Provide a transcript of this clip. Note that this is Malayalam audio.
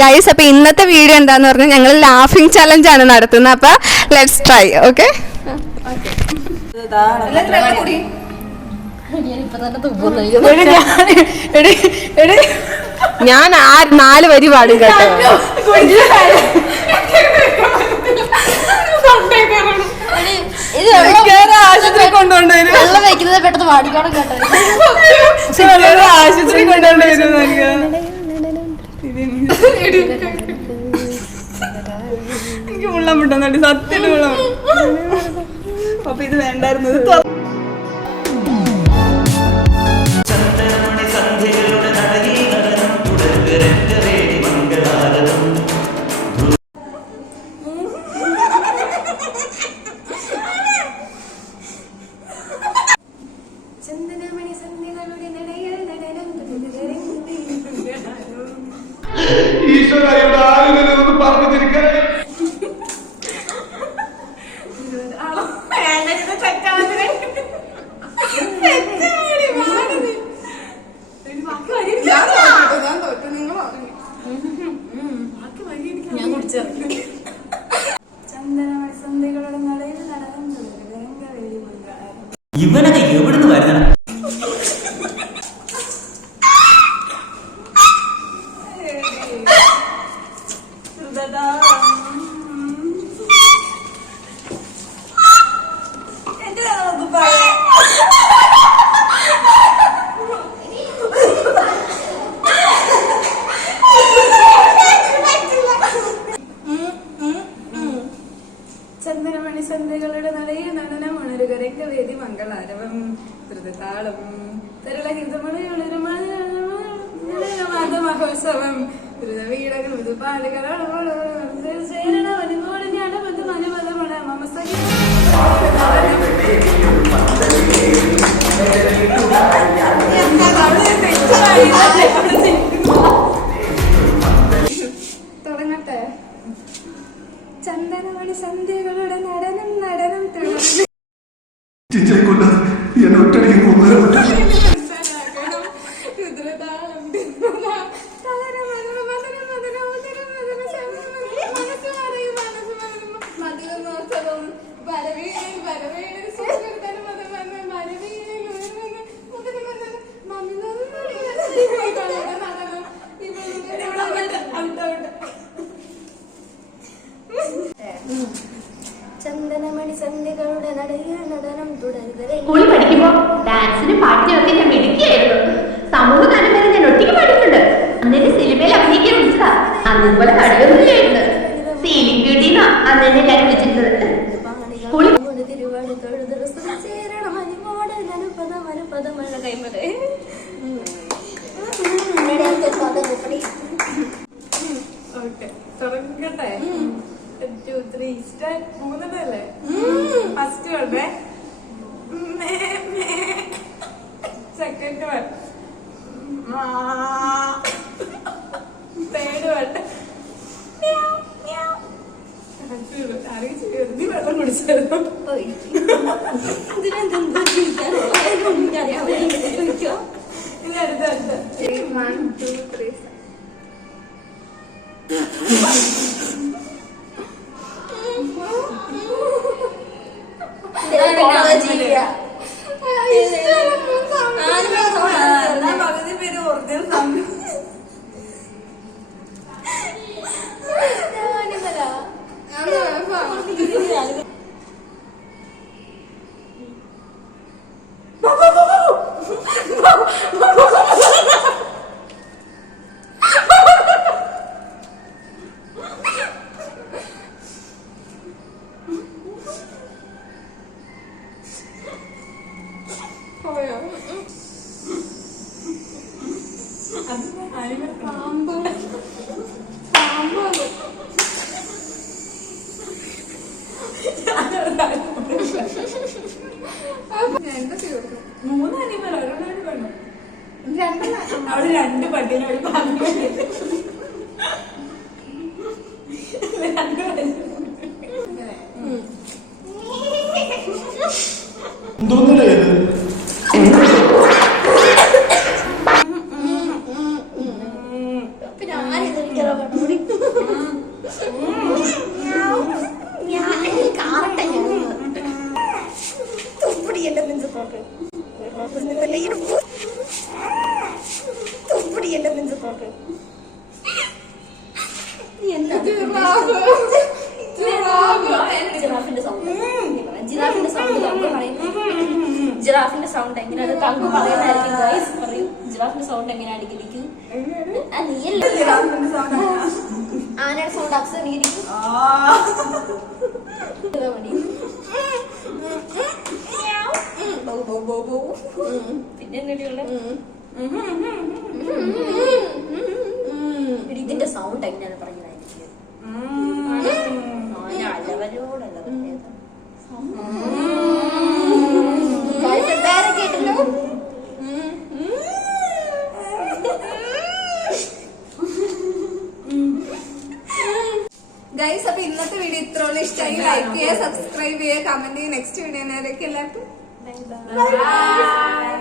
ഗൈസ്, അപ്പൊ ഇന്നത്തെ വീഡിയോ എന്താന്ന് പറഞ്ഞാൽ ഞങ്ങൾ ലാഫിംഗ് ചലഞ്ച് ആണ് നടത്തുന്നത്. അപ്പൊ ലെറ്റ്സ് ട്രൈ. ഓക്കെ, ഞാൻ 4 വരി പാടും കേട്ടോ. ആശുപത്രി കൊണ്ടുപോകുന്നത് പെട്ടെന്ന് പാടിക്കോണം കേട്ടോ. ആശുപത്രി കൊണ്ടുപോകുന്ന എനിക്ക് മുള്ളം മുട്ടുന്നുണ്ട്, സത്യം മുള്ളം. അപ്പൊ ഇത് വേണ്ടായിരുന്നത്. ഇവനൊക്കെ എവിടുന്ന് വരുന്ന ചന്ദനമണി സന്ധ്യകളുടെ നടയിൽ നടനം ഉണരുക രംഗവേദി മംഗളാരവം ധൃതതാളം മഹോത്സവം ധൃതവീടകൾ തുടങ്ങട്ടെ. ചന്ദനമണി സന്ധ്യകളുടെ നടനം നടനം ചന്ദനമണി സന്ധ്യകളുടെ നടയിൽ നടനം തുടരുക. സ്കൂളിൽ പഠിക്കുമ്പോ ഡാൻസിന് പാട്ടിനൊക്കെ ഞാൻ മിടുക്കിയായിരുന്നു. സമൂഹ ഗാനം വരെ ഞാൻ ഒറ്റയ്ക്ക് പാടിയിട്ടുണ്ട്. അന്നെ സിനിമയിൽ അഭിനയിക്കാൻ വിളിച്ചതാ. അന്നതുപോലെ കടിയൊന്നുമില്ലായിരുന്നു. സീലിംഗ് ബ്യൂട്ടിന്നാ അന്നെ എല്ലാരും വിളിച്ചിരുന്നത്. സ്കൂളിൽ തുടങ്ങട്ടെ. 2, 3 സ്റ്റാർട്ട്. 3 ഫസ്റ്റ് വേണ്ടേ. സെക്കൻഡ് വേണ്ട. തേർഡ് വേണ്ട. നീ വെള്ളം കുടിച്ചായിരുന്നു. ഇനി അടുത്ത 1, 2, 3 പകുതി പേര് ഒറിജിനൽ സമയം മൂന്ന് അനിമൽ ഒരെണ്ണം വേണം. അവിടെ 2 പട്ടിയിൽ ഒരു പിന്നെ ആരെന്ത് എന്റെ നെഞ്ചത്തോട്ട് ജിറാഫിന്റെ സൗണ്ട് ജിറാഫിന്റെ സൗണ്ട് തങ്കു പറയുന്നത് ജിറാഫിന്റെ സൗണ്ട് എങ്ങനെയാണ് തങ്കു പറയുന്നതായിരിക്കും ഗൈസ് പറയൂ ജിറാഫിന്റെ സൗണ്ട് എങ്ങനെയായിരിക്കും നീയല്ലേ ആനയുടെ സൗണ്ട് അക്സർ ഇരിക്കും പിന്നെ ഇതിന്റെ സൗണ്ട് എങ്ങനെയാണ് പറയുന്നതായിരിക്കും കേട്ടല്ലോ ഗൈസ് അപ്പൊ ഇന്നത്തെ വീഡിയോ ഇത്രയോളം ഇഷ്ടമായി ലൈക്ക് ചെയ്യുക സബ്സ്ക്രൈബ് ചെയ്യുക കമന്റ് ചെയ്യുക നെക്സ്റ്റ് വീഡിയോ എല്ലാവർക്കും ബൈ